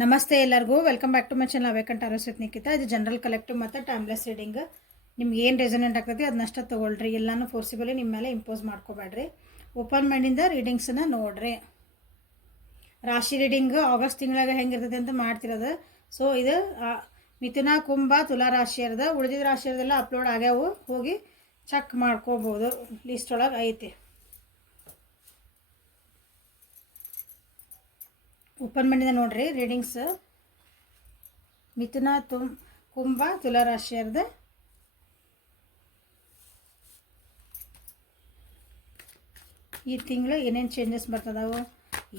ನಮಸ್ತೆ ಎಲ್ಲರಿಗೂ welcome back to my channel awakened aura with Nikhita. ಇದು ಜನರಲ್ ಕಲೆಕ್ಟಿವ್ ಮತ್ತು ಟೈಮ್ಲೆಸ್ ರೀಡಿಂಗ್. ನಿಮ್ಗೆ ಏನು ರೆಸನೆಂಟ್ ಆಗ್ತೈತಿ ಅದನ್ನಷ್ಟ ತೊಗೊಳ್ರಿ, ಎಲ್ಲನೂ ಫೋರ್ಸಿಬಲಿ ನಿಮ್ಮ ಮೇಲೆ ಇಂಪೋಸ್ ಮಾಡ್ಕೋಬೇಡ್ರಿ. ಓಪನ್ ಮೈಂಡಿಂದ ರೀಡಿಂಗ್ಸನ್ನು ನೋಡ್ರಿ. ರಾಶಿ ರೀಡಿಂಗ್ ಆಗಸ್ಟ್ ತಿಂಗಳಾಗ ಹೆಂಗಿರ್ತೈತೆ ಅಂತ ಮಾಡ್ತಿರೋದು. ಸೊ ಇದು ಮಿಥುನ, ಕುಂಭ, ತುಲಾ ರಾಶಿ ಇರೋದು. ಉಳಿದಿದ್ದ ರಾಶಿ ಇರೋದೆಲ್ಲ ಅಪ್ಲೋಡ್ ಆಗ್ಯಾವು, ಹೋಗಿ ಚೆಕ್ ಮಾಡ್ಕೋಬೋದು, ಲಿಸ್ಟ್ ಒಳಗೆ ಐತಿ. ಓಪನ್ ಮೈಂಡಿಂದ ನೋಡ್ರಿ ರೀಡಿಂಗ್ಸ್. ಮಿಥುನ, ಕುಂಭ, ತುಲಾ ರಾಶಿ ಇರೋದು. ಈ ತಿಂಗಳು ಏನೇನು ಚೇಂಜಸ್ ಬರ್ತದಾವು,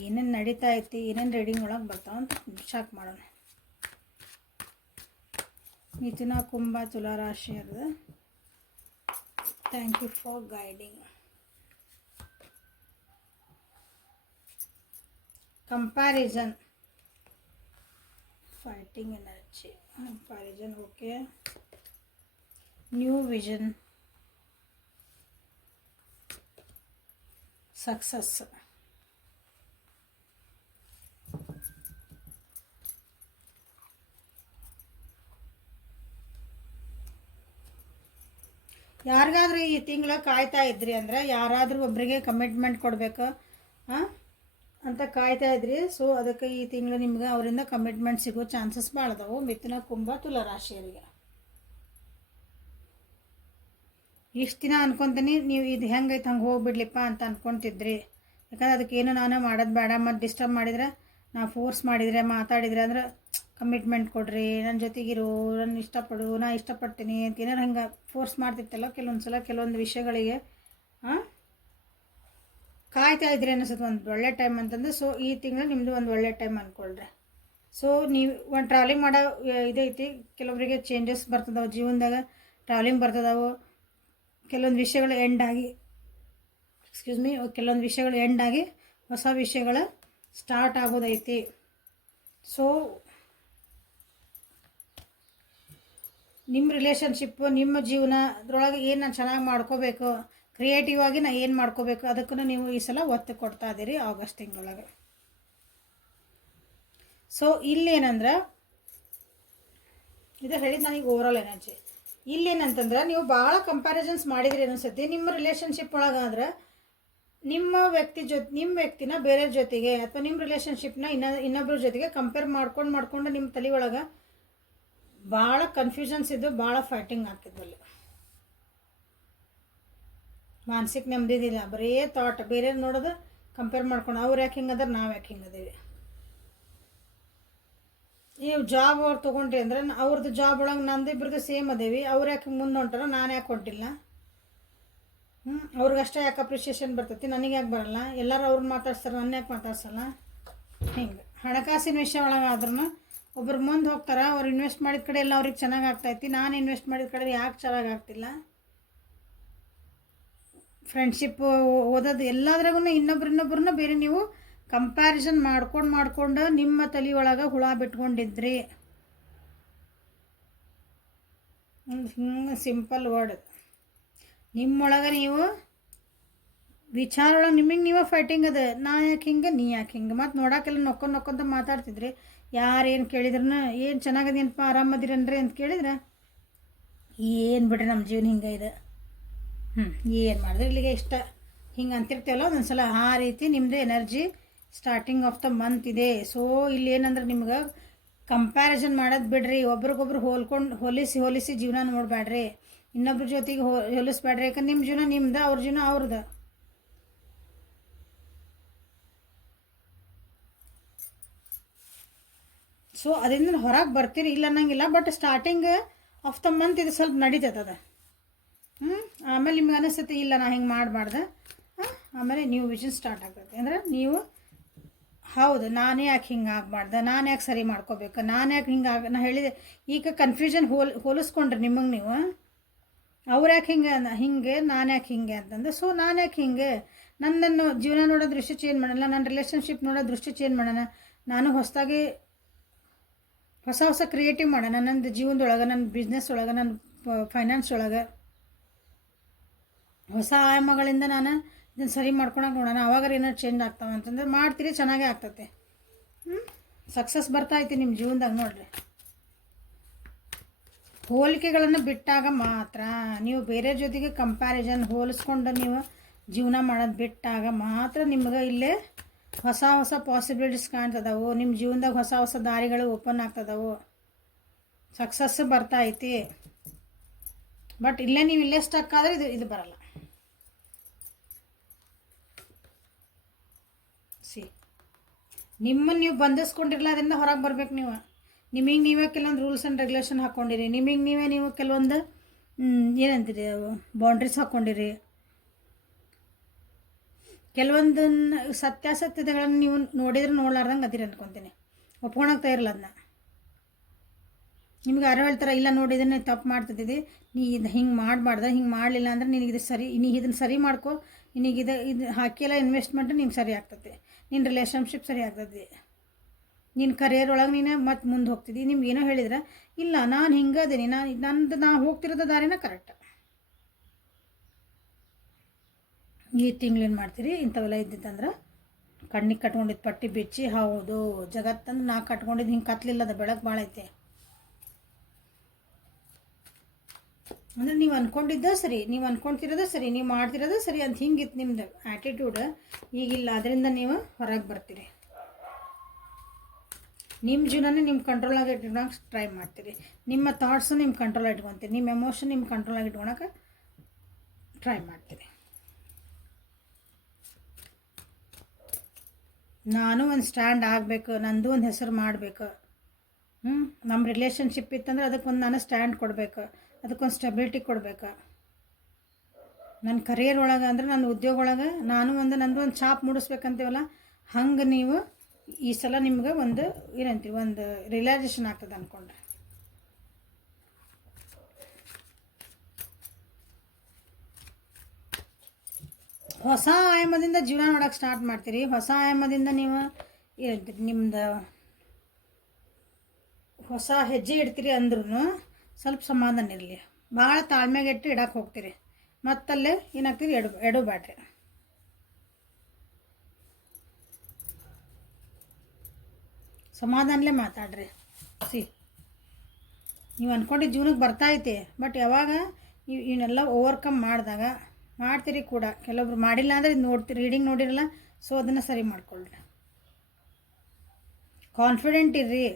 ಏನೇನು ನಡೀತಾ ಐತಿ, ಏನೇನು ರೀಡಿಂಗ್ ಒಳಗೆ ಬರ್ತಾವ ಅಂತ ಚೆಕ್ ಮಾಡೋಣ. ಮಿಥುನ, ಕುಂಭ, ತುಲಾ ರಾಶಿ ಇರೋದು. Thank you for guiding. Comparison, fighting energy, comparison, okay. New vision, success. ಯಾರಿಗಾದ್ರೂ ಈ ತಿಂಗಳ ಕಾಯ್ತಾ ಇದ್ರಿ ಅಂದ್ರೆ ಯಾರಾದರೂ ಒಬ್ಬರಿಗೆ ಕಮಿಟ್ಮೆಂಟ್ ಕೊಡಬೇಕು ಅಂತ ಕಾಯ್ತಾ ಇದ್ರಿ. ಸೊ ಅದಕ್ಕೆ ಈ ತಿಂಗಳು ನಿಮ್ಗೆ ಅವರಿಂದ ಕಮಿಟ್ಮೆಂಟ್ ಸಿಗೋ ಚಾನ್ಸಸ್ ಭಾಳ ಅದಾವು. ಮಿಥುನ, ಕುಂಭ, ತುಲಾ ರಾಶಿಯವರಿಗೆ ಇಷ್ಟು ದಿನ ಅನ್ಕೊತೀನಿ ನೀವು ಇದು ಹೆಂಗೈತೆ ಹಂಗೆ ಹೋಗ್ಬಿಡ್ಲಿಪ್ಪ ಅಂತ ಅನ್ಕೊತಿದ್ರಿ. ಯಾಕಂದ್ರೆ ಅದಕ್ಕೆ ಏನು ನಾನು ಮಾಡೋದು ಬೇಡ, ಮತ್ತು ಡಿಸ್ಟರ್ಬ್ ಮಾಡಿದರೆ, ನಾ ಫೋರ್ಸ್ ಮಾಡಿದರೆ, ಮಾತಾಡಿದರೆ ಅಂದ್ರೆ ಕಮಿಟ್ಮೆಂಟ್ ಕೊಡ್ರಿ, ನನ್ನ ಜೊತೆಗಿರು, ನನ್ನ ಇಷ್ಟಪಡು, ನಾ ಇಷ್ಟಪಡ್ತೀನಿ ಅಂತ ಏನಾರು ಹಂಗೆ ಫೋರ್ಸ್ ಮಾಡ್ತಿತ್ತಲ್ಲ ಕೆಲವೊಂದು ಸಲ ಕೆಲವೊಂದು ವಿಷಯಗಳಿಗೆ ಕಾಯ್ತಾ ಇದ್ರಿ ಅನಿಸುತ್ತೆ ಒಂದು ಒಳ್ಳೆ ಟೈಮ್ ಅಂತಂದು. ಸೊ ಈ ತಿಂಗಳು ನಿಮ್ಮದು ಒಂದು ಒಳ್ಳೆ ಟೈಮ್ ಅಂದ್ಕೊಳ್ರಿ. ಸೊ ನೀವು ಒಂದು ಟ್ರಾವೆಲಿಂಗ್ ಮಾಡೋ ಇದೈತಿ. ಕೆಲವರಿಗೆ ಚೇಂಜಸ್ ಬರ್ತದವು ಜೀವನದಾಗ, ಟ್ರಾವೆಲಿಂಗ್ ಬರ್ತದವು. ಕೆಲವೊಂದು ವಿಷಯಗಳು ಎಂಡಾಗಿ ಕೆಲವೊಂದು ವಿಷಯಗಳು ಎಂಡಾಗಿ ಹೊಸ ವಿಷಯಗಳು ಸ್ಟಾರ್ಟ್ ಆಗೋದೈತಿ. ಸೊ ನಿಮ್ಮ ರಿಲೇಷನ್ಶಿಪ್ಪು, ನಿಮ್ಮ ಜೀವನ ಅದರೊಳಗೆ ಏನು ನಾನು ಚೆನ್ನಾಗಿ ಮಾಡ್ಕೋಬೇಕು, ಕ್ರಿಯೇಟಿವ್ ಆಗಿ ನಾನು ಏನು ಮಾಡ್ಕೋಬೇಕು, ಅದಕ್ಕೂ ನೀವು ಈ ಸಲ ಒತ್ತು ಕೊಡ್ತಾ ಇದ್ದೀರಿ ಆಗಸ್ಟ್ ತಿಂಗಳೊಳಗೆ. ಸೊ ಇಲ್ಲೇನಂದ್ರೆ ಇದು ಹೇಳಿದ್ದು ನನಗೆ ಓವರಾಲ್ ಎನರ್ಜಿ. ಇಲ್ಲೇನಂತಂದ್ರೆ ನೀವು ಭಾಳ ಕಂಪ್ಯಾರಿಸನ್ಸ್ ಮಾಡಿದ್ರಿ ಅನಿಸುತ್ತೆ ನಿಮ್ಮ ರಿಲೇಷನ್ಶಿಪ್ ಒಳಗಾದ್ರೆ. ನಿಮ್ಮ ವ್ಯಕ್ತಿನ ಬೇರೆಯವ್ರ ಜೊತೆಗೆ ಅಥವಾ ನಿಮ್ಮ ರಿಲೇಷನ್ಶಿಪ್ನ ಇನ್ನೊಬ್ಬರ ಜೊತೆಗೆ ಕಂಪೇರ್ ಮಾಡ್ಕೊಂಡು ನಿಮ್ಮ ತಲೆ ಒಳಗೆ ಭಾಳ ಕನ್ಫ್ಯೂಷನ್ಸ್ ಇದ್ದು ಭಾಳ ಫೈಟಿಂಗ್ ಆಗ್ತಿದ್ವಲ್ಲಿ. ಮಾನಸಿಕ ನೆಮ್ಮದಿದಿಲ್ಲ, ಬರೀ ಥಾಟ್ ಬೇರೆಯವ್ರು ನೋಡೋದು ಕಂಪೇರ್ ಮಾಡ್ಕೊಂಡು ಅವ್ರು ಯಾಕೆ ಹಿಂಗದಾರ, ನಾವು ಯಾಕೆ ಹಿಂಗದೇವಿ. ನೀವು ಜಾಬ್ ಅವ್ರು ತೊಗೊಂಡ್ರಿ ಅಂದ್ರೆ ಅವ್ರದ್ದು ಜಾಬ್ ಒಳಗೆ ನಂದು ಇಬ್ಬರದ್ದು ಸೇಮ್ ಅದೇವಿ, ಅವ್ರು ಯಾಕೆ ಮುಂದೆ ಹೊಂಟಾರ, ನಾನು ಯಾಕೆ ಹೊಂಟಿಲ್ಲ. ಅವ್ರಿಗಷ್ಟೇ ಯಾಕೆ ಅಪ್ರಿಷಿಯೇಷನ್ ಬರ್ತೈತಿ, ನನಗೆ ಯಾಕೆ ಬರಲ್ಲ. ಎಲ್ಲರೂ ಅವ್ರನ್ನ ಮಾತಾಡ್ಸ್ತಾರೆ, ನನ್ನ ಯಾಕೆ ಮಾತಾಡ್ಸಲ್ಲ. ಹಿಂಗೆ ಹಣಕಾಸಿನ ವಿಷಯ ಒಳಗೆ ಆದ್ರೂ ಒಬ್ರು ಮುಂದೆ ಹೋಗ್ತಾರೆ, ಅವ್ರು ಇನ್ವೆಸ್ಟ್ ಮಾಡಿದ ಕಡೆ ಎಲ್ಲ ಅವ್ರಿಗೆ ಚೆನ್ನಾಗಿ ಆಗ್ತಾಯಿತ್ತು, ನಾನು ಇನ್ವೆಸ್ಟ್ ಮಾಡಿದ ಕಡೆ ಯಾಕೆ ಚೆನ್ನಾಗಿ ಆಗ್ತಿಲ್ಲ. ಫ್ರೆಂಡ್ಶಿಪ್, ಓದೋದು ಎಲ್ಲದ್ರಾಗೂ ಇನ್ನೊಬ್ರನ್ನ ಬೇರೆ ನೀವು ಕಂಪ್ಯಾರಿಸನ್ ಮಾಡ್ಕೊಂಡು ನಿಮ್ಮ ತಲೆ ಒಳಗೆ ಹುಳ ಬಿಟ್ಕೊಂಡಿದ್ರಿ. ಹಿಂಗೆ ಸಿಂಪಲ್ ವರ್ಡ್, ನಿಮ್ಮೊಳಗೆ ನೀವು ವಿಚಾರ ಒಳಗೆ ನಿಮಗೆ ನೀವೇ ಫೈಟಿಂಗ್ ಅದ. ನಾ ಯಾಕೆ ಹಿಂಗೆ, ನೀ ಯಾಕೆ ಹಿಂಗೆ, ಮತ್ತು ನೋಡೋಕೆಲ್ಲ ನೊಕ್ಕೊಂತ ಮಾತಾಡ್ತಿದ್ರಿ. ಯಾರೇನು ಕೇಳಿದ್ರೂ ಏನು ಚೆನ್ನಾಗದೇನಪ್ಪ, ಆರಾಮದಿರನ್ರಿ ಅಂತ ಕೇಳಿದ್ರೆ ಏನು ಬಿಡ್ರಿ ನಮ್ಮ ಜೀವನ ಹಿಂಗೆ ಇದೆ, ಏನು ಮಾಡಿದ್ರೆ ಇಲ್ಲಿಗೆ ಇಷ್ಟ ಹಿಂಗೆ ಅಂತಿರ್ತೀವಲ್ಲ ಒಂದೊಂದು ಸಲ. ಆ ರೀತಿ ನಿಮ್ಮದು energy starting of the month ಇದೆ. ಸೊ ಇಲ್ಲಿ ಏನಂದ್ರೆ ನಿಮ್ಗೆ ಕಂಪ್ಯಾರಿಸನ್ ಮಾಡೋದು ಬಿಡ್ರಿ. ಒಬ್ರಿಗೊಬ್ರು ಹೋಲಿಸಿ ಜೀವನ ನೋಡಬೇಡ್ರಿ, ಇನ್ನೊಬ್ರ ಜೊತೆಗೆ ಹೋಲಿಸ್ಬೇಡ್ರಿ. ಯಾಕಂದ್ರೆ ನಿಮ್ಮ ಜೀವನ ನಿಮ್ದು, ಅವ್ರ ಜೀವನ ಅವ್ರದ್ದು. ಸೊ ಅದರಿಂದ ಹೊರಗೆ ಬರ್ತೀರಿ, ಇಲ್ಲ ಅನ್ನಂಗಿಲ್ಲ. But starting of the month ಇದು ಸ್ವಲ್ಪ ನಡೀತದ. ಆಮೇಲೆ ನಿಮ್ಗೆ ಅನಿಸುತ್ತೆ ಇಲ್ಲ ನಾ ಹಿಂಗೆ ಮಾಡಬಾರ್ದು. ಆಮೇಲೆ ನ್ಯೂ ವಿಷನ್ ಸ್ಟಾರ್ಟ್ ಆಗ್ತದೆ. ಅಂದರೆ ನೀವು ಹೌದು ನಾನೇ ಯಾಕೆ ಹಿಂಗೆ ಆಗಬಾರ್ದು, ನಾನು ಯಾಕೆ ಸರಿ ಮಾಡ್ಕೋಬೇಕು, ನಾನು ಯಾಕೆ ನಾ ಹೇಳಿದೆ ಈಗ ಕನ್ಫ್ಯೂಷನ್ ಹೋಲಿಸ್ಕೊಂಡ್ರಿ ನಿಮಗೆ ನೀವು. ಅವ್ರು ಯಾಕೆ ಹಿಂಗೆ ನಾನು ಯಾಕೆ ಹಿಂಗೆ ಅಂತಂದು. ಸೊ ನಾನು ಯಾಕೆ ಹಿಂಗೆ, ನನ್ನನ್ನು ಜೀವನ ನೋಡೋ ದೃಷ್ಟಿ ಚೇಂಜ್ ಮಾಡೋಣ, ನನ್ನ ರಿಲೇಷನ್ಶಿಪ್ ನೋಡೋ ದೃಷ್ಟಿ ಚೇಂಜ್ ಮಾಡೋಣ, ನಾನು ಹೊಸದಾಗಿ ಹೊಸ ಕ್ರಿಯೇಟಿವ್ ಮಾಡೋಣ ನನ್ನ ಜೀವನದೊಳಗೆ, ನನ್ನ ಬಿಸ್ನೆಸ್ ಒಳಗೆ, ನನ್ನ ಫೈನಾನ್ಸ್ ಒಳಗೆ ಹೊಸ ಆಯಾಮಗಳಿಂದ ನಾನು ಇದನ್ನು ಸರಿ ಮಾಡ್ಕೊಳಕ್ಕೆ ನೋಡೋಣ. ಅವಾಗ ಏನಾದ್ರು ಚೇಂಜ್ ಆಗ್ತಾವೆ ಅಂತಂದ್ರೆ ಮಾಡ್ತೀರಿ, ಚೆನ್ನಾಗೇ ಆಗ್ತದೆ. ಸಕ್ಸಸ್ ಬರ್ತಾಯಿತ್ತು ನಿಮ್ಮ ಜೀವನದಾಗ ನೋಡ್ರಿ. ಹೋಲಿಕೆಗಳನ್ನು ಬಿಟ್ಟಾಗ ಮಾತ್ರ, ನೀವು ಬೇರೆ ಜೊತೆಗೆ ಕಂಪ್ಯಾರಿಸನ್ ಹೋಲಿಸ್ಕೊಂಡು ನೀವು ಜೀವನ ಮಾಡೋದು ಬಿಟ್ಟಾಗ ಮಾತ್ರ ನಿಮ್ಗೆ ಇಲ್ಲೇ ಹೊಸ ಹೊಸ ಪಾಸಿಬಿಲಿಟೀಸ್ ಕಾಣ್ತದವು. ನಿಮ್ಮ ಜೀವನದಾಗ ಹೊಸ ಹೊಸ ದಾರಿಗಳು ಓಪನ್ ಆಗ್ತದವು. ಸಕ್ಸಸ್ ಬರ್ತೈತಿ. ಬಟ್ ಇಲ್ಲೇ ನೀವು ಇಲ್ಲೇ ಸ್ಟಕ್ ಆದರೆ ಇದು ಬರಲ್ಲ. ನಿಮ್ಮನ್ನು ನೀವು ಬಂಧಿಸ್ಕೊಂಡಿರಲ್ಲ, ಅದರಿಂದ ಹೊರಗೆ ಬರ್ಬೇಕು. ನಿಮಗೆ ನೀವೇ ಕೆಲವೊಂದು ರೂಲ್ಸ್ ಆ್ಯಂಡ್ ರೆಗ್ಯುಲೇಷನ್ ಹಾಕ್ಕೊಂಡಿರಿ. ನೀವು ಕೆಲವೊಂದು ಏನಂತೀರಿ ಬೌಂಡ್ರೀಸ್ ಹಾಕ್ಕೊಂಡಿರಿ. ಕೆಲವೊಂದನ್ನು ಸತ್ಯಾಸತ್ಯತೆಗಳನ್ನು ನೀವು ನೋಡಿದ್ರೆ ನೋಡ್ಲಾರ್ದಂಗೆ ಅದಿರಿ ಅನ್ಕೊತೀನಿ. ಒಪ್ಕೊಳಕ್ಕೆ ತಯಾರಿಲ್ಲ ಅದನ್ನ. ನಿಮ್ಗೆ ಯಾರೋ ಹೇಳ್ತಾರೆ, ಇಲ್ಲ ನೋಡಿ ಇದನ್ನೇ ತಪ್ಪು ಮಾಡ್ತಿದ್ದಿ, ನೀ ಇದು ಹಿಂಗೆ ಮಾಡಬಾರ್ದು, ಹಿಂಗೆ ಮಾಡಲಿಲ್ಲ ಅಂದ್ರೆ ನಿನಗೆ ಸರಿ, ನೀ ಇದನ್ನು ಸರಿ ಮಾಡ್ಕೊ, ನಿನಗೆ ಇದು ಹಾಕಿಲ್ಲ ಇನ್ವೆಸ್ಟ್ಮೆಂಟ್ ನಿಂಗೆ ಸರಿ ಆಗ್ತದೆ, ನಿನ್ನ ರಿಲೇಷನ್ಶಿಪ್ ಸರಿ ಆಗ್ತದೆ, ನಿನ್ನ ಕರಿಯರ್ ಒಳಗೆ ನೀನು ಮತ್ತೆ ಮುಂದೆ ಹೋಗ್ತಿದ್ದಿ. ನಿಮ್ಗೆ ಏನೋ ಹೇಳಿದ್ರೆ, ಇಲ್ಲ ನಾನು ಹಿಂಗದೀನಿ, ನಾ ಹೋಗ್ತಿರೋದು ದಾರಿನ ಕರೆಕ್ಟ್. ಈ ತಿಂಗಳೇನು ಮಾಡ್ತೀರಿ ಇಂಥವೆಲ್ಲ ಇದ್ದಿತ್ತಂದ್ರೆ ಕಣ್ಣಿಗೆ ಕಟ್ಕೊಂಡಿದ್ದು ಪಟ್ಟಿ ಬಿಚ್ಚಿ, ಹೌದು ಜಗತ್ತಂದು ನಾ ಕಟ್ಕೊಂಡಿದ್ದು ಹಿಂಗೆ ಕತ್ಲಿಲ್ಲದ ಬೆಳಕು ಭಾಳ ಐತೆ ಅಂದರೆ ನೀವು ಅಂದ್ಕೊಂಡಿದ್ದ ಸರಿ, ನೀವು ಅಂದ್ಕೊಳ್ತಿರೋದ ಸರಿ, ನೀವು ಮಾಡ್ತಿರೋದ ಸರಿ ಅಂತ ಹಿಂಗಿತ್ತು ನಿಮ್ದು ಆ್ಯಟಿಟ್ಯೂಡ್. ಈಗಿಲ್ಲ, ಅದರಿಂದ ನೀವು ಹೊರಗೆ ಬರ್ತೀರಿ. ನಿಮ್ಮ ಜೀವನನೇ ನಿಮ್ಮ ಕಂಟ್ರೋಲಾಗಿ ಇಟ್ಕೊಳಕ್ಕೆ ಟ್ರೈ ಮಾಡ್ತೀರಿ. ನಿಮ್ಮ ಥಾಟ್ಸು ನಿಮ್ಮ ಕಂಟ್ರೋಲಾಗಿ ಇಟ್ಕೊತೀರಿ. ನಿಮ್ಮ ಎಮೋಷನ್ ನಿಮ್ಮ ಕಂಟ್ರೋಲಾಗಿ ಇಟ್ಕೊಳಕ್ಕೆ ಟ್ರೈ ಮಾಡ್ತೀರಿ. ನಾನು ಒಂದು ಸ್ಟ್ಯಾಂಡ್ ಆಗಬೇಕು, ನಂದು ಒಂದು ಹೆಸರು ಮಾಡಬೇಕು. ನಮ್ಮ ರಿಲೇಷನ್ಶಿಪ್ ಇತ್ತಂದ್ರೆ ಅದಕ್ಕೊಂದು ನಾನು ಸ್ಟ್ಯಾಂಡ್ ಕೊಡಬೇಕು, ಅದಕ್ಕೊಂದು ಸ್ಟೆಬಿಲಿಟಿ ಕೊಡಬೇಕು. ನನ್ನ ಕರಿಯರ್ ಒಳಗೆ ಅಂದ್ರೆ ನನ್ನ ಉದ್ಯೋಗ ಒಳಗೆ ನಂದು ಒಂದು ಛಾಪ್ ಮೂಡಿಸ್ಬೇಕಂತೀವಲ್ಲ, ಹಂಗೆ ನೀವು ಈ ಸಲ ನಿಮ್ಗೆ ಒಂದು ಏನಂತೀವಿ, ಒಂದು ರಿಯಲೈಸೇಷನ್ ಆಗ್ತದೆ ಅಂದ್ಕೊಂಡ್ರೆ. ಹೊಸ ಆಯಾಮದಿಂದ ಜೀವನ ನೋಡೋಕೆ ಸ್ಟಾರ್ಟ್ ಮಾಡ್ತೀರಿ. ಹೊಸ ಆಯಾಮದಿಂದ ನೀವು ಏನಂತೀರಿ, ನಿಮ್ದು ಹೊಸ ಹೆಜ್ಜೆ ಇಡ್ತೀರಿ ಅಂದ್ರೂ ಸ್ವಲ್ಪ ಸಮಾಧಾನ ಇರಲಿ. ಭಾಳ ತಾಳ್ಮೆಗೆಟ್ಟು ಇಡಕ್ಕೆ ಹೋಗ್ತೀರಿ, ಮತ್ತಲ್ಲೇ ಏನಾಗ್ತೀರಿ, ಎಡು ಬ್ಯಾಟ್ರಿ. ಸಮಾಧಾನಲೇ ಮಾತಾಡ್ರಿ. ನೀವು ಅಂದ್ಕೊಂಡಿದ್ದು ಜೀವನಕ್ಕೆ ಬರ್ತೈತಿ, ಬಟ್ ಯಾವಾಗ ನೀವು ಇವನ್ನೆಲ್ಲ ಓವರ್ಕಮ್ ಮಾಡಿದಾಗ ಮಾಡ್ತೀರಿ ಕೂಡ. ಕೆಲವೊಬ್ರು ಮಾಡಿಲ್ಲ ಅಂದರೆ ಇದು ನೋಡ್ತೀರಿ, ರೀಡಿಂಗ್ ನೋಡಿರಲ್ಲ, ಸೊ ಅದನ್ನು ಸರಿ ಮಾಡ್ಕೊಳ್ರಿ. ಕಾನ್ಫಿಡೆಂಟ್ ಇರ್ರಿ,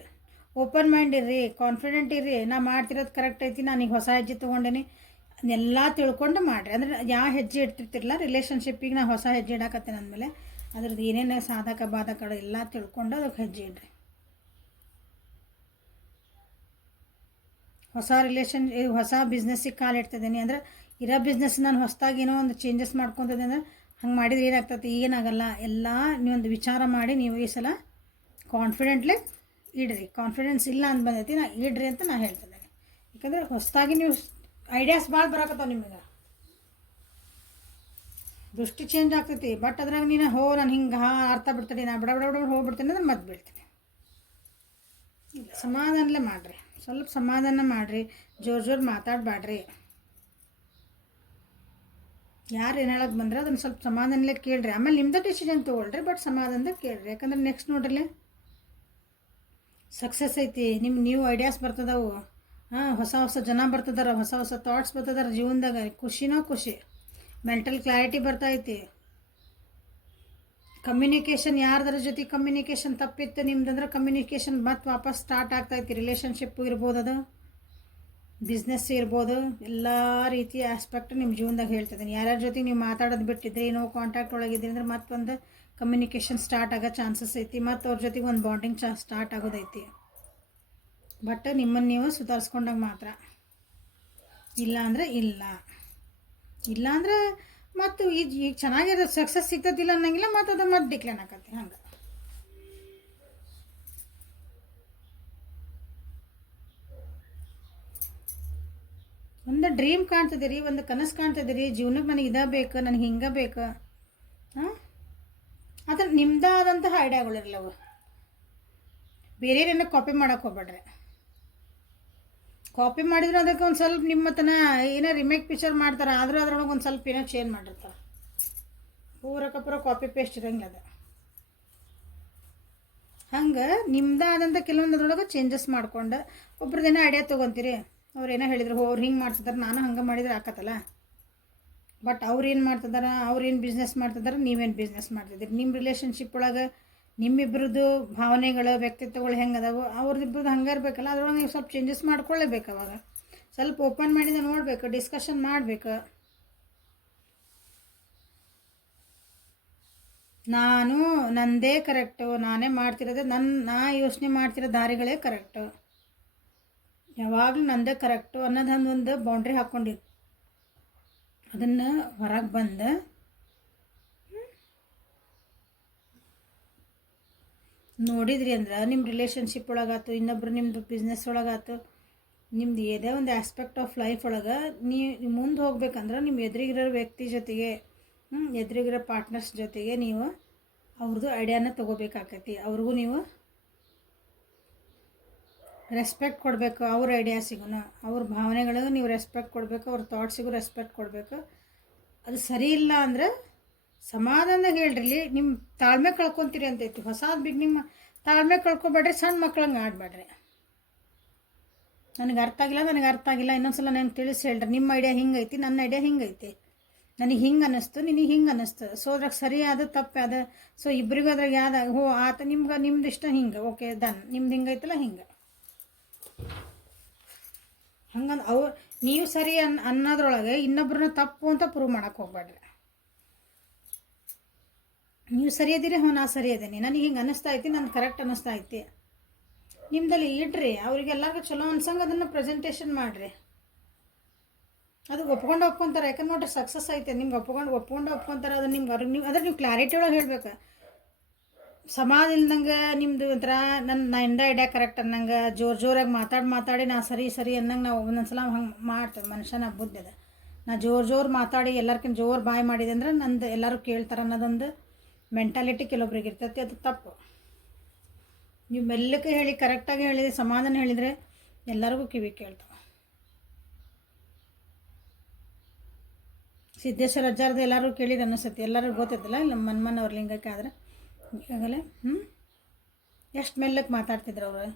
ಓಪನ್ ಮೈಂಡ್ ಇರ್ರಿ, ಕಾನ್ಫಿಡೆಂಟ್ ಇರ್ರಿ. ನಾ ಮಾಡ್ತಿರೋದು ಕರೆಕ್ಟ್ ಐತಿ, ನಾನೀಗ ಹೊಸ ಹೆಜ್ಜೆ ತೊಗೊಂಡೇನಿ, ಎಲ್ಲ ತಿಳ್ಕೊಂಡು ಮಾಡಿರಿ. ಅಂದರೆ ಯಾವ ಹೆಜ್ಜೆ ಇಡ್ತಿರ್ತಿರಲ್ಲ ರಿಲೇಷನ್ಶಿಪ್ಪಿಗೆ, ನಾ ಹೊಸ ಹೆಜ್ಜೆ ಇಡಾಕತ್ತೇನೆ ಅಂದಮೇಲೆ ಅದ್ರದ್ದು ಏನೇನು ಸಾಧಕ ಬಾಧಕಗಳು ಎಲ್ಲ ತಿಳ್ಕೊಂಡು ಅದಕ್ಕೆ ಹೆಜ್ಜೆ ಇಡ್ರಿ. ಹೊಸ ಬಿಸ್ನೆಸ್ಸಿಗೆ ಕಾಲಿಡ್ತಿದ್ದೀನಿ ಅಂದರೆ, ಇರೋ ಬಿಸ್ನೆಸ್ ನಾನು ಹೊಸದಾಗಿ ಏನೋ ಒಂದು ಚೇಂಜಸ್ ಮಾಡ್ಕೊತಿದ್ದೆ ಅಂದರೆ ಹಂಗೆ ಮಾಡಿದ್ರೆ ಏನಾಗ್ತದೆ, ಏನಾಗಲ್ಲ. ಎಲ್ಲ ನೀವೊಂದು ವಿಚಾರ ಮಾಡಿ ನೀವು ಈ ಸಲ ಕಾನ್ಫಿಡೆಂಟ್ಲಿ ಇಡ್ರಿ. ಕಾನ್ಫಿಡೆನ್ಸ್ ಇಲ್ಲ ಅಂತ ಬಂದೈತಿ, ನಾ ಇಡ್ರಿ ಅಂತ ನಾನು ಹೇಳ್ತಿದ್ದೇನೆ. ಯಾಕಂದರೆ ಹೊಸದಾಗಿ ನೀವು ಐಡಿಯಾಸ್ ಭಾಳ ಬರೋಕತ್ತಾವ ನಿಮಗೆ, ದೃಷ್ಟಿ ಚೇಂಜ್ ಆಗ್ತೈತಿ. ಬಟ್ ಅದ್ರಾಗ ನೀನು ನಾನು ಹಿಂಗೆ ಅರ್ಥ ಬಿಡ್ತೀನಿ, ನಾ ಬಡ ಹೋಗ್ಬಿಡ್ತೀನಿ ಅಂದ್ರೆ ಮತ್ತೆ ಬೀಳ್ತೀನಿ. ಇಲ್ಲ, ಸಮಾಧಾನಲೇ ಮಾಡಿರಿ, ಸ್ವಲ್ಪ ಸಮಾಧಾನ ಮಾಡಿರಿ, ಜೋರು ಮಾತಾಡಬೇಡ್ರಿ. ಯಾರು ಏನು ಹೇಳಕ್ಕೆ ಬಂದ್ರೆ ಅದನ್ನು ಸ್ವಲ್ಪ ಸಮಾಧಾನಲೇ ಕೇಳ್ರಿ. ಆಮೇಲೆ ನಿಮ್ದು ಡಿಸಿಷನ್ ತೊಗೊಳ್ರಿ, ಬಟ್ ಸಮಾಧಾನದಾಗ ಕೇಳ್ರಿ. ಯಾಕಂದ್ರೆ ನೆಕ್ಸ್ಟ್ ನೋಡ್ರಿ ಸಕ್ಸಸ್ ಐತಿ, ನ್ಯೂ ಐಡಿಯಾಸ್ ಬರ್ತದವು. ಹೊಸ ಹೊಸ ಜನ ಬರ್ತದಾರ, ಹೊಸ ಹೊಸ ಥಾಟ್ಸ್ ಬರ್ತದಾರ ಜೀವನದಾಗ. ಖುಷಿನೋ ಖುಷಿ, ಮೆಂಟಲ್ ಕ್ಲಾರಿಟಿ ಬರ್ತೈತಿ. ಕಮ್ಯುನಿಕೇಷನ್, ಯಾರ್ದರ ಜೊತೆ ಕಮ್ಯುನಿಕೇಷನ್ ತಪ್ಪಿತ್ತು ನಿಮ್ದಂದ್ರೆ ಕಮ್ಯುನಿಕೇಷನ್ ಮತ್ತೆ ವಾಪಸ್ ಸ್ಟಾರ್ಟ್ ಆಗ್ತೈತಿ. ರಿಲೇಷನ್ಶಿಪ್ಪು ಇರ್ಬೋದು, ಅದು ಬಿಸ್ನೆಸ್ ಇರ್ಬೋದು, ಎಲ್ಲ ರೀತಿಯ ಆಸ್ಪೆಕ್ಟ್ ನಿಮ್ಮ ಜೀವನದಾಗ ಹೇಳ್ತಿದ್ದೀನಿ. ಯಾರ್ಯಾರ ಜೊತೆಗೆ ನೀವು ಮಾತಾಡೋದು ಬಿಟ್ಟಿದ್ರಿ, ನೋ ಕಾಂಟ್ಯಾಕ್ಟ್ ಒಳಗಿದ್ರಿ ಅಂದ್ರೆ ಮತ್ತೊಂದು ಕಮ್ಯುನಿಕೇಷನ್ ಸ್ಟಾರ್ಟ್ ಆಗೋ ಚಾನ್ಸಸ್ ಐತಿ, ಮತ್ತು ಅವ್ರ ಜೊತೆಗೆ ಒಂದು ಬಾಂಡಿಂಗ್ ಸ್ಟಾರ್ಟ್ ಆಗೋದೈತಿ. ಬಟ್ ನಿಮ್ಮನ್ನು ನೀವು ಸುಧಾರಿಸ್ಕೊಂಡಾಗ ಮಾತ್ರ. ಇಲ್ಲ ಅಂದರೆ ಮತ್ತು ಈಗ ಚೆನ್ನಾಗಿರೋ ಸಕ್ಸಸ್ ಸಿಗ್ತದಿಲ್ಲ ಅನ್ನಂಗಿಲ್ಲ, ಮತ್ತು ಅದು ಮತ್ತೆ ಡಿಕ್ಲೈನ್ ಆಕತಿ. ಹಂಗೆ ಒಂದು ಡ್ರೀಮ್ ಕಾಣ್ತಿದ್ದೀರಿ, ಒಂದು ಕನಸು ಕಾಣ್ತಿದ್ದೀರಿ, ಜೀವನಕ್ಕೆ ನನಗೆ ಇದೇ ಬೇಕು, ನನಗೆ ಹಿಂಗೆ ಬೇಕು. ಅದ್ರ ನಿಮ್ಮದಾದಂತಹ ಐಡಿಯಾಗಳಿರಲ್ಲವು. ಬೇರೆಯವ್ರನ್ನ ಕಾಪಿ ಮಾಡೋಕೆ ಹೋಗ್ಬೇಡ್ರಿ. ಕಾಪಿ ಮಾಡಿದ್ರೆ ಅದಕ್ಕೆ ಒಂದು ಸ್ವಲ್ಪ ನಿಮ್ಮ ತನ ಏನೋ ರಿಮೇಕ್ ಪಿಕ್ಚರ್ ಮಾಡ್ತಾರೆ, ಆದರೂ ಅದ್ರೊಳಗೆ ಒಂದು ಸ್ವಲ್ಪ ಏನೋ ಚೇಂಜ್ ಮಾಡಿರ್ತಾರೆ. ಪೂರ ಕಾಪಿ ಪೇಸ್ಟ್ ಇರಂಗಿಲ್ಲ ಅದು. ಹಂಗೆ ನಿಮ್ದಾದಂಥ ಕೆಲವೊಂದು ಅದ್ರೊಳಗೆ ಚೇಂಜಸ್ ಮಾಡ್ಕೊಂಡು ಒಬ್ರದ್ದೇನೋ ಐಡಿಯಾ ತೊಗೊತೀರಿ. ಅವ್ರೇನೋ ಹೇಳಿದ್ರು ಅವ್ರು ಹಿಂಗೆ ಮಾಡ್ತಿದ್ದಾರೆ, ನಾನು ಹಂಗೆ ಮಾಡಿದ್ರೆ ಆಕತ್ತಲ್ಲ. ಬಟ್ ಅವ್ರೇನು ಮಾಡ್ತಿದಾರೆ, ಅವ್ರೇನು ಬಿಸ್ನೆಸ್ ಮಾಡ್ತಿದ್ದಾರೆ, ನೀವೇನು ಬಿಸ್ನೆಸ್ ಮಾಡ್ತಿದ್ದೀರಿ. ನಿಮ್ಮ ರಿಲೇಷನ್ಶಿಪ್ ಒಳಗೆ ನಿಮ್ಮಿಬ್ಬರದ್ದು ಭಾವನೆಗಳು, ವ್ಯಕ್ತಿತ್ವಗಳು ಹೆಂಗೆ ಅದಾವೆ, ಅವ್ರದ್ದಿಬ್ಬರದ್ದು ಹಂಗೆ ಇರಬೇಕಲ್ಲ. ಅದ್ರೊಳಗೆ ನೀವು ಸ್ವಲ್ಪ ಚೇಂಜಸ್ ಮಾಡ್ಕೊಳ್ಳೇಬೇಕು. ಅವಾಗ ಸ್ವಲ್ಪ ಓಪನ್ ಮಾಡಿದ ನೋಡಬೇಕು, ಡಿಸ್ಕಷನ್ ಮಾಡಬೇಕು. ನಾನು ನಂದೇ ಕರೆಕ್ಟು, ನಾನೇ ಮಾಡ್ತಿರೋದೆ, ನಾ ಯೋಚನೆ ಮಾಡ್ತಿರೋ ದಾರಿಗಳೇ ಕರೆಕ್ಟು, ಯಾವಾಗಲೂ ನಂದೇ ಕರೆಕ್ಟು ಅನ್ನೋದೊಂದು ಬೌಂಡ್ರಿ ಹಾಕ್ಕೊಂಡಿದ್ದು. ಅದನ್ನು ಹೊರಗೆ ಬಂದು ನೋಡಿದ್ರಿ ಅಂದ್ರೆ ನಿಮ್ಮ ರಿಲೇಷನ್ಶಿಪ್ ಒಳಗಾಯ್ತು, ಇನ್ನೊಬ್ರು ನಿಮ್ಮದು ಬಿಸ್ನೆಸ್ ಒಳಗಾಯ್ತು, ನಿಮ್ದು ಏದೇ ಒಂದು ಆಸ್ಪೆಕ್ಟ್ ಆಫ್ ಲೈಫ್ ಒಳಗೆ ನೀವು ಮುಂದೆ ಹೋಗ್ಬೇಕಂದ್ರೆ ನಿಮ್ಮ ಎದುರಿಗಿರೋ ವ್ಯಕ್ತಿ ಜೊತೆಗೆ, ಎದುರಿಗಿರೋ ಪಾರ್ಟ್ನರ್ಸ್ ಜೊತೆಗೆ ನೀವು ಅವ್ರದ್ದು ಐಡಿಯಾನ ತೊಗೋಬೇಕಾಕೈತಿ. ಅವ್ರಿಗೂ ನೀವು ರೆಸ್ಪೆಕ್ಟ್ ಕೊಡಬೇಕು. ಅವ್ರ ಐಡಿಯಾಸಿಗೂ, ಅವ್ರ ಭಾವನೆಗಳಿಗೂ ನೀವು ರೆಸ್ಪೆಕ್ಟ್ ಕೊಡಬೇಕು, ಅವ್ರ ಥಾಟ್ಸಿಗೂ ರೆಸ್ಪೆಕ್ಟ್ ಕೊಡಬೇಕು. ಅದು ಸರಿ ಇಲ್ಲ ಅಂದರೆ ಸಮಾಧಾನದಾಗ ಹೇಳ್ರಿ. ನಿಮ್ಮ ತಾಳ್ಮೆ ಕಳ್ಕೊತೀರಿ ಅಂತೈತಿ. ಹೊಸ ಬಿಗ್ನಿಂಗ್ ತಾಳ್ಮೆ ಕಳ್ಕೊಬೇಡ್ರಿ, ಸಣ್ಣ ಮಕ್ಳಂಗೆ ಆಡಬೇಡ್ರಿ. ನನಗೆ ಅರ್ಥ ಆಗಿಲ್ಲ, ಇನ್ನೊಂದ್ಸಲ ನನಗೆ ತಿಳಿಸಿ ಹೇಳ್ರಿ. ನಿಮ್ಮ ಐಡಿಯಾ ಹಿಂಗೈತಿ, ನನ್ನ ಐಡಿಯಾ ಹಿಂಗೈತಿ, ನನಗೆ ಹಿಂಗೆ ಅನ್ನಿಸ್ತು, ನಿನಗೆ ಹಿಂಗೆ ಅನ್ನಿಸ್ತು. ಸೊ ಅದ್ರಾಗ ಸರಿ ಅದು ತಪ್ಪು ಅದು. ಸೊ ಇಬ್ಬರಿಗೂ ಅದ್ರಾಗ ಯಾವ್ದು ಆತ ನಿಮ್ದು ಇಷ್ಟ ಹಿಂಗೆ, ಓಕೆ ಡನ್, ನಿಮ್ದು ಹಿಂಗೈತಲ್ಲ ಹಿಂಗೆ. ಹಂಗಂದು ನೀವು ಸರಿ ಅನ್ನೋದ್ರೊಳಗೆ ಇನ್ನೊಬ್ರನ್ನ ತಪ್ಪು ಅಂತ ಪ್ರೂವ್ ಮಾಡೋಕೆ ಹೋಗ್ಬೇಡ್ರಿ. ನೀವು ಸರಿ ಅದೀರಿ, ನಾ ಸರಿ ಅದೇನಿ, ನನಗೆ ಹಿಂಗೆ ಅನ್ನಿಸ್ತಾ ಐತಿ, ನಾನು ಕರೆಕ್ಟ್ ಅನ್ನಿಸ್ತಾ ಐತಿ, ನಿಮ್ದಲ್ಲಿ ಇಡ್ರಿ. ಅವರಿಗೆಲ್ಲರಿಗೂ ಚಲೋ ಅನ್ಸಂಗೆ ಅದನ್ನು ಪ್ರೆಸೆಂಟೇಷನ್ ಮಾಡಿರಿ. ಅದು ಒಪ್ಕೊಂತಾರೆ. ಯಾಕಂದ್ರೆ ನೋಡ್ರಿ ಸಕ್ಸಸ್ ಐತೆ ನಿಮ್ಗೆ. ಒಪ್ಕೊಂತಾರೆ. ಅದು ನಿಮ್ಗೆ ನೀವು ಕ್ಲಾರಿಟಿ ಒಳಗೆ ಹೇಳ್ಬೇಕು. ಸಮಾಧ ಇಲ್ದಂಗೆ ನಿಮ್ಮದು ಒಂಥರ ನನ್ನ ಐಡಿಯಾ ಕರೆಕ್ಟ್ ಅನ್ನಂಗೆ ಜೋರಾಗಿ ಮಾತಾಡಿ ನಾ ಸರಿ ಅನ್ನಂಗೆ ನಾವು ಒಂದೊಂದ್ಸಲ ಹಂಗೆ ಮಾಡ್ತೇವೆ. ಮನುಷ್ಯನ ಬುದ್ಧಿ ಅದ. ನಾ ಜೋರು ಮಾತಾಡಿ ಎಲ್ಲರ್ಕಿಂತ ಜೋರು ಬಾಯ್ ಮಾಡಿದೆ ಅಂದ್ರೆ ನಂದು ಎಲ್ಲರೂ ಕೇಳ್ತಾರೆ ಅನ್ನೋದೊಂದು ಮೆಂಟಾಲಿಟಿ ಕೆಲವೊಬ್ರಿಗೆ ಇರ್ತೈತಿ. ಅದು ತಪ್ಪು. ನೀವು ಮೆಲ್ಲಕ್ಕೆ ಹೇಳಿ, ಕರೆಕ್ಟಾಗಿ ಹೇಳಿದ್ರೆ, ಸಮಾಧಾನ ಹೇಳಿದರೆ ಎಲ್ಲರಿಗೂ ಕಿವಿ ಕೇಳ್ತಾವೆ. ಸಿದ್ದೇಶ್ವರ ಅಜ್ಜಾರ್ದು ಎಲ್ಲರೂ ಕೇಳಿದ್ರೆ ಅನ್ನಿಸ್ತೈತಿ, ಎಲ್ಲರಿಗೂ ಗೊತ್ತಿದ್ದಲ್ಲ. ಇಲ್ಲ ಮನ್ಮನವ್ರ ಲಿಂಗಕ್ಕೆ ಆದರೆ ಈಗಾಗಲೇ ಎಷ್ಟು ಮೆಲ್ಲಕ್ಕೆ ಮಾತಾಡ್ತಿದ್ರು ಅವರು.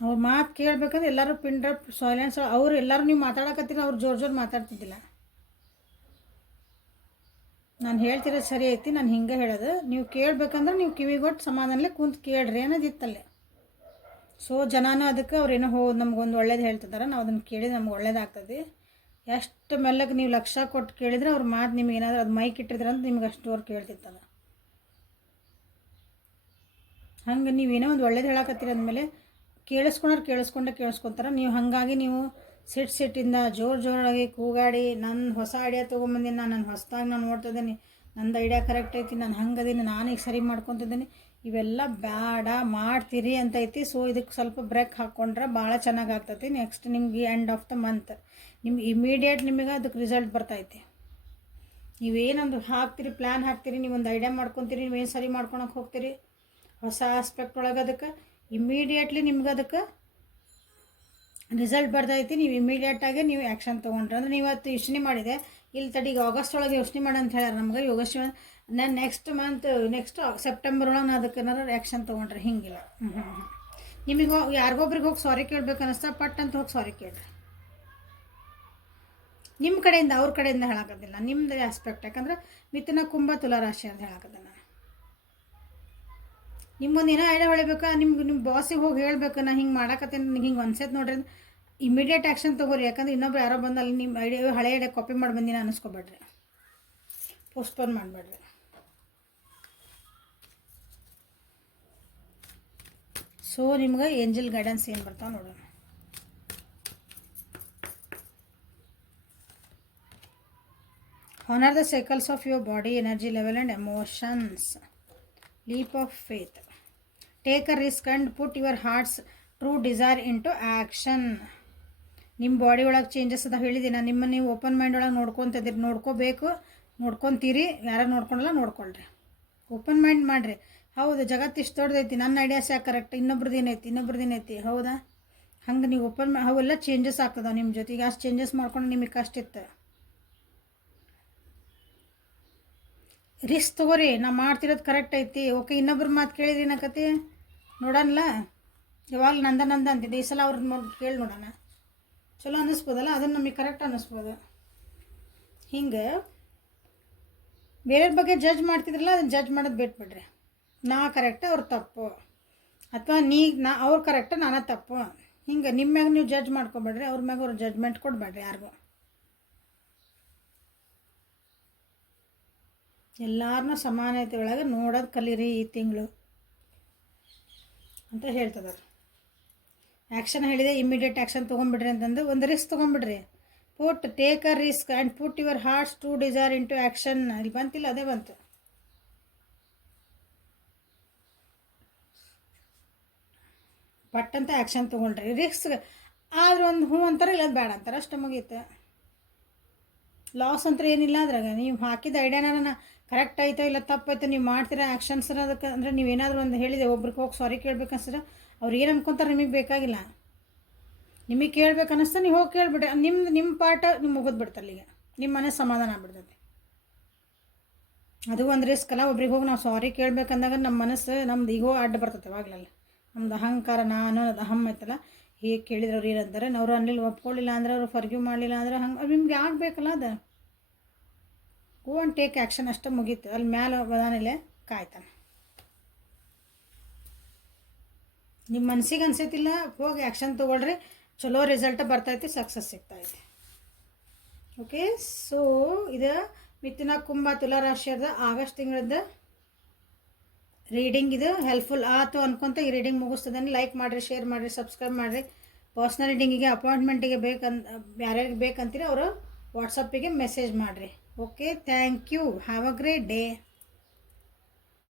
ಅವ್ರ ಮಾತು ಕೇಳಬೇಕಂದ್ರೆ ಎಲ್ಲರೂ ಪಿನ್ ಡ್ರಾಪ್ ಸೈಲೆನ್ಸ್. ಅವ್ರು ಎಲ್ಲರೂ ನೀವು ಮಾತಾಡಕತ್ತೀರ, ಅವ್ರು ಜೋರು ಮಾತಾಡ್ತಿದ್ದಿಲ್ಲ. ನಾನು ಹೇಳ್ತಿರೋದು ಸರಿ ಐತಿ, ನಾನು ಹಿಂಗೆ ಹೇಳೋದು, ನೀವು ಕೇಳಬೇಕಂದ್ರೆ ನೀವು ಕಿವಿಗೊಟ್ಟು ಸಮಾಧಾನಲ್ಲೇ ಕುಂತು ಕೇಳ್ರಿ ಅನ್ನೋದಿತ್ತಲ್ಲೇ. ಸೊ ಜನನೂ ಅದಕ್ಕೆ ಅವ್ರೇನೋ ನಮ್ಗೊಂದು ಒಳ್ಳೇದು ಹೇಳ್ತಿದ್ದಾರೆ, ನಾವು ಅದನ್ನು ಕೇಳಿದ್ರೆ ನಮ್ಗೆ ಒಳ್ಳೇದಾಗ್ತದೆ. ಎಷ್ಟು ಮೆಲ್ಲಗೆ ನೀವು ಲಕ್ಷ ಕೊಟ್ಟು ಕೇಳಿದರೆ ಅವ್ರ ಮಾತು ನಿಮ್ಗೆ ಏನಾದರೂ ಅದು ಮೈಕ್ ಇಟ್ಟಿದ್ರೆ ಅಂತ ನಿಮ್ಗೆ ಅಷ್ಟು ಅವ್ರು ಕೇಳ್ತಿರ್ತದೆ. ಹಂಗೆ ನೀವೇನೋ ಒಂದು ಒಳ್ಳೇದು ಹೇಳಕತ್ತೀರಿ ಅಂದಮೇಲೆ ಕೇಳಿಸ್ಕೊಂತಾರೆ. ನೀವು ಹಾಗಾಗಿ ನೀವು ಸಿಟ್ಟಿಂದ ಜೋರಾಗಿ ಕೂಗಾಡಿ ನನ್ನ ಹೊಸ ಐಡಿಯಾ ತೊಗೊಂಬಂದಿನಿ, ನನ್ನ ಹೊಸದಾಗಿ ನಾನು ನೋಡ್ತಿದ್ದೀನಿ, ನಂದು ಐಡಿಯಾ ಕರೆಕ್ಟ್ ಐತಿ, ನಾನು ಹಂಗದೀನಿ, ನಾನೀಗ ಸರಿ ಮಾಡ್ಕೊತಿದ್ದೀನಿ, ಇವೆಲ್ಲ ಬೇಡ ಮಾಡ್ತೀರಿ ಅಂತೈತಿ. ಸೊ ಇದಕ್ಕೆ ಸ್ವಲ್ಪ ಬ್ರೇಕ್ ಹಾಕ್ಕೊಂಡ್ರೆ ಭಾಳ ಚೆನ್ನಾಗಿ ಆಗ್ತೈತಿ. ನೆಕ್ಸ್ಟ್ ನಿಮ್ಗೆ ಎಂಡ್ ಆಫ್ ದ ಮಂತ್ ನಿಮ್ಗೆ ಇಮಿಡಿಯೇಟ್ ನಿಮಗೆ ಅದಕ್ಕೆ ರಿಸಲ್ಟ್ ಬರ್ತೈತಿ. ನೀವೇನೊಂದು ಹಾಕ್ತೀರಿ, ಪ್ಲ್ಯಾನ್ ಹಾಕ್ತೀರಿ, ನೀವೊಂದು ಐಡಿಯಾ ಮಾಡ್ಕೊತೀರಿ, ನೀವೇನು ಸರಿ ಮಾಡ್ಕೊಳಕ್ಕೆ ಹೋಗ್ತೀರಿ ಹೊಸ ಆಸ್ಪೆಕ್ಟ್ ಒಳಗೆ, ಅದಕ್ಕೆ ಇಮಿಡಿಯೇಟ್ಲಿ ನಿಮ್ಗೆ ಅದಕ್ಕೆ ರಿಸಲ್ಟ್ ಬರ್ತೈತಿ. ನೀವು ಇಮಿಡಿಯೇಟಾಗಿ ನೀವು ಆ್ಯಕ್ಷನ್ ತೊಗೊಂಡ್ರೆ ಅಂದ್ರೆ ನೀವು ಇವತ್ತು ಯೋಚನೆ ಮಾಡಿದೆ, ಇಲ್ಲಿ ತಡಿಗೆ ಆಗಸ್ಟ್ ಒಳಗೆ ಯೋಚನೆ ಮಾಡಿ ಅಂತ ಹೇಳ್ಯಾರ ನಮ್ಗೆ. ನಾನು ನೆಕ್ಸ್ಟ್ ಸೆಪ್ಟೆಂಬರ್ ಒಳಗೆ ನಾನು ಅದಕ್ಕೆ ಏನಾರು ಆ್ಯಕ್ಷನ್ ತೊಗೊಂಡ್ರೆ ಹಿಂಗಿಲ್ಲ. ನಿಮಗೆ ಯಾರಿಗೊಬ್ರಿಗೆ ಹೋಗಿ ಸಾರಿ ಕೇಳ್ಬೇಕು ಅನ್ನಿಸ್ತಾ ಪಟ್ ಅಂತ ಹೋಗಿ ಸಾರಿ ಕೇಳ್ರಿ. ನಿಮ್ಮ ಕಡೆಯಿಂದ ಅವ್ರ ಕಡೆಯಿಂದ ಹೇಳೋಕ್ಕದಿಲ್ಲ, ನಿಮ್ಮದು ಆಸ್ಪೆಕ್ಟ್. ಯಾಕಂದ್ರೆ ಮಿಥುನ ಕುಂಭ ತುಲಾ ರಾಶಿ ಅಂತ ಹೇಳೋಕ್ಕದ. ನಾನು ನಿಮ್ಗೊಂದು ಏನೋ ಐಡಿಯಾ ಹೊಳಿಬೇಕಾ, ನಿಮ್ಮ ಬಾಸಿಗೆ ಹೋಗಿ ಹೇಳಬೇಕು, ನಾ ಹಿಂಗೆ ಮಾಡಾಕತ್ತೇನೆ, ನಿಮ್ಗೆ ಹಿಂಗೆ ಅನ್ಸೈತೆ ನೋಡ್ರಿ, ಇಮಿಡಿಯೇಟ್ ಆ್ಯಕ್ಷನ್ ತೊಗೋರಿ. ಯಾಕಂದ್ರೆ ಇನ್ನೊಬ್ರು ಯಾರೋ ಬಂದು ಅಲ್ಲಿ ನಿಮ್ಮ ಐಡಿಯಾ ಹಳೆ ಐಡಿಯಾ ಕಾಪಿ ಮಾಡಿ ಬಂದಿನ ಅನ್ನಿಸ್ಕೊಬೇಡ್ರಿ, ಪೋಸ್ಟ್ಪೋನ್ ಮಾಡಬೇಡ್ರಿ. ಸೊ ನಿಮ್ಗೆ ಏಂಜಲ್ ಗೈಡೆನ್ಸ್ ಏನು ಬರ್ತಾವೆ ನೋಡೋಣ. Honor the cycles of your body, energy level and emotions. Leap of faith. Take a risk and put your heart's true desire into action. ನಿಮ್ಮ body ಒಳಗೆ changes ಅದ ಹೇಳಿದ್ದೀನಿ ನಾನು. ನಿಮ್ಮನ್ನು ನೀವು ಓಪನ್ ಮೈಂಡ್ ಒಳಗೆ ನೋಡ್ಕೊತಿದ್ದೀರಿ, ನೋಡ್ಕೊತೀರಿ. ಯಾರು ನೋಡ್ಕೊಳಲ್ಲ, ನೋಡ್ಕೊಳ್ರಿ. ಓಪನ್ ಮೈಂಡ್ ಮಾಡಿರಿ. ಹೌದು ಜಗತ್ತು ಇಷ್ಟು ದೊಡ್ಡದೈತಿ, ನನ್ನ ಐಡಿಯಾಸ್ ಯಾಕೆ ಕರೆಕ್ಟ್, ಇನ್ನೊಬ್ರದ್ದೇನೈತಿ ಹೌದಾ. ಹಂಗೆ ನೀವು ಓಪನ್ ಅವೆಲ್ಲ ಚೇಂಜಸ್ ಆಗ್ತದೆ ನಿಮ್ಮ ಜೊತೆಗೆ. ಅಷ್ಟು ಚೇಂಜಸ್ ಮಾಡ್ಕೊಂಡು ನಿಮಗೆ ಕಷ್ಟ ಇತ್ತು. ರಿಸ್ಕ್ ತೊಗೋರಿ. ನಾ ಮಾಡ್ತಿರೋದು ಕರೆಕ್ಟ್ ಐತಿ, ಓಕೆ. ಇನ್ನೊಬ್ರ ಮಾತು ಕೇಳಿದ್ರಿ ಏನಕತಿ ನೋಡೋಣಲ್ಲ. ಯಾವಾಗ ನಂದ ಅಂತಿದ್ದೆ, ಈ ಸಲ ಅವ್ರನ್ನ ಕೇಳಿ ನೋಡೋಣ. ಚಲೋ ಅನ್ನಿಸ್ಬೋದಲ್ಲ, ಅದನ್ನು ನಮಗೆ ಕರೆಕ್ಟ್ ಅನ್ನಿಸ್ಬೋದು. ಹಿಂಗೆ ಬೇರೆಯವ್ರ ಬಗ್ಗೆ ಜಡ್ಜ್ ಮಾಡ್ತಿದ್ರಲ್ಲ, ಅದನ್ನು ಜಡ್ಜ್ ಮಾಡೋದು ಬಿಟ್ಬಿಡ್ರಿ. ನಾ ಕರೆಕ್ಟ್, ಅವ್ರು ತಪ್ಪು, ಅಥವಾ ಅವ್ರು ಕರೆಕ್ಟ್, ನಾನೇ ತಪ್ಪು. ಹಿಂಗೆ ನಿಮ್ಮ ಮ್ಯಾಗ ನೀವು ಜಡ್ಜ್ ಮಾಡ್ಕೊಬೇಡ್ರಿ, ಅವ್ರ ಮ್ಯಾಗ ಅವ್ರು ಜಡ್ಜ್ಮೆಂಟ್ ಕೊಡಬೇಡ್ರಿ ಯಾರಿಗೂ. ಎಲ್ಲರನ್ನೂ ಸಮಾನತೆ ಒಳಗೆ ನೋಡೋದು ಕಲೀರಿ ಈ ತಿಂಗಳು ಅಂತ ಹೇಳ್ತದಾರೆ. ಆ್ಯಕ್ಷನ್ ಹೇಳಿದೆ, ಇಮ್ಮಿಡಿಯೇಟ್ ಆ್ಯಕ್ಷನ್ ತೊಗೊಂಬಿಡ್ರಿ ಅಂತಂದು ಒಂದು ರಿಸ್ಕ್ ತೊಗೊಂಬಿಡ್ರಿ. Take a risk and put your hearts to desire into action. ಇಲ್ಲಿ ಬಂತಿಲ್ಲ, ಅದೇ ಬಂತು. ಪಟ್ಟಂತ ಆ್ಯಕ್ಷನ್ ತೊಗೊಂಡ್ರಿ. ರಿಸ್ಕ್ ಆದ್ರೆ ಒಂದು ಹ್ಞೂ ಅಂತಾರೆ, ಇಲ್ಲ ಬೇಡ ಅಂತಾರೆ, ಅಷ್ಟು ಮುಗೀತು. ಲಾಸ್ ಅಂತ ಏನಿಲ್ಲ ಅದ್ರಾಗ. ನೀವು ಹಾಕಿದ ಐಡಿಯಾನ ಕರೆಕ್ಟ್ ಆಯಿತೋ ಇಲ್ಲ ತಪ್ಪಾಯ್ತೋ, ನೀವು ಮಾಡ್ತೀರಾ ಆ್ಯಕ್ಷನ್ಸ್ ಅದಕ್ಕೆ. ಅಂದರೆ ನೀವೇನಾದರೂ ಒಂದು ಹೇಳಿದೆ, ಒಬ್ರಿಗೆ ಹೋಗಿ ಸಾರಿ ಕೇಳ್ಬೇಕನ್ಸಿದ್ರೆ ಅವ್ರು ಏನು ಅನ್ಕೊತಾರೆ ನಿಮಗೆ ಬೇಕಾಗಿಲ್ಲ. ನಿಮಗೆ ಕೇಳ್ಬೇಕು ಅನ್ನಿಸ್ತಾ ನೀವು ಹೋಗಿ ಕೇಳಿಬಿಡ್ರಿ. ನಿಮ್ಮ ಪಾಠ ನೀವು ಮುಗಿದು ಬಿಡ್ತಾರೆ ಅಲ್ಲಿಗೆ, ನಿಮ್ಮ ಮನಸ್ಸು ಸಮಾಧಾನ ಆಗ್ಬಿಡ್ತೈತಿ. ಅದು ಒಂದು ರಿಸ್ಕ್ ಅಲ್ಲ. ಒಬ್ರಿಗೆ ಹೋಗಿ ನಾವು ಸಾರಿ ಕೇಳಬೇಕಂದಾಗ ನಮ್ಮ ಮನಸ್ಸು, ನಮ್ದು ಈಗೋ ಅಡ್ಡ ಬರ್ತೈತೆ ಅವಾಗಲಲ್ಲ. ನಮ್ದು ಅಹಂಕಾರ, ನಾನು ಅದು ಅಹಂ ಐತಲ್ಲ, ಹೀಗೆ ಕೇಳಿದ್ರೆ ಅವ್ರು ಏನಂತಾರೆ, ಅವ್ರು ಅನ್ನಲಿಲ್ಲ, ಒಪ್ಕೊಳ್ಳಿಲ್ಲ ಅಂದ್ರೆ, ಅವ್ರು ಫರ್ಗ್ಯೂ ಮಾಡಲಿಲ್ಲ ಅಂದ್ರೆ, ಹಂಗೆ ನಿಮ್ಗೆ ಆಗಬೇಕಲ್ಲ ಅದು. ಗೋ ಆ್ಯಂಡ್ ಟೇಕ್ ಆ್ಯಕ್ಷನ್, ಅಷ್ಟೇ ಮುಗೀತು. ಅಲ್ಲಿ ಮ್ಯಾಲೆ ಬದಾನಿಲೆ ಕಾಯ್ತಾನೆ. ನಿಮ್ಮ ಮನ್ಸಿಗೆ ಅನ್ಸೈತಿಲ್ಲ, ಹೋಗಿ ಆ್ಯಕ್ಷನ್ ತೊಗೊಳ್ರಿ. ಚಲೋ ರಿಸಲ್ಟ್ ಬರ್ತೈತಿ, ಸಕ್ಸಸ್ ಸಿಗ್ತೈತಿ. ಓಕೆ. ಸೊ ಇದು ಮಿಥುನ, ಕುಂಭ, ತುಲಾ ರಾಶಿಯದ ಆಗಸ್ಟ್ ತಿಂಗಳದ್ದು ರೀಡಿಂಗ್. ಇದು ಹೆಲ್ಪ್ಫುಲ್ ಆಯ್ತು ಅನ್ಕೊಂತ ಈ ರೀಡಿಂಗ್ ಮುಗಿಸ್ತದನ್ನು. ಲೈಕ್ ಮಾಡಿರಿ, ಶೇರ್ ಮಾಡಿರಿ, ಸಬ್ಸ್ಕ್ರೈಬ್ ಮಾಡಿರಿ. ಪರ್ಸ್ನಲ್ ರೀಡಿಂಗಿಗೆ ಅಪಾಯಿಂಟ್ಮೆಂಟಿಗೆ ಯಾರ್ಯಾರಿಗೆ ಬೇಕಂತೀರಿ ಅವರು ವಾಟ್ಸಪ್ಪಿಗೆ ಮೆಸೇಜ್ ಮಾಡಿರಿ. Okay, thank you. Have a great day.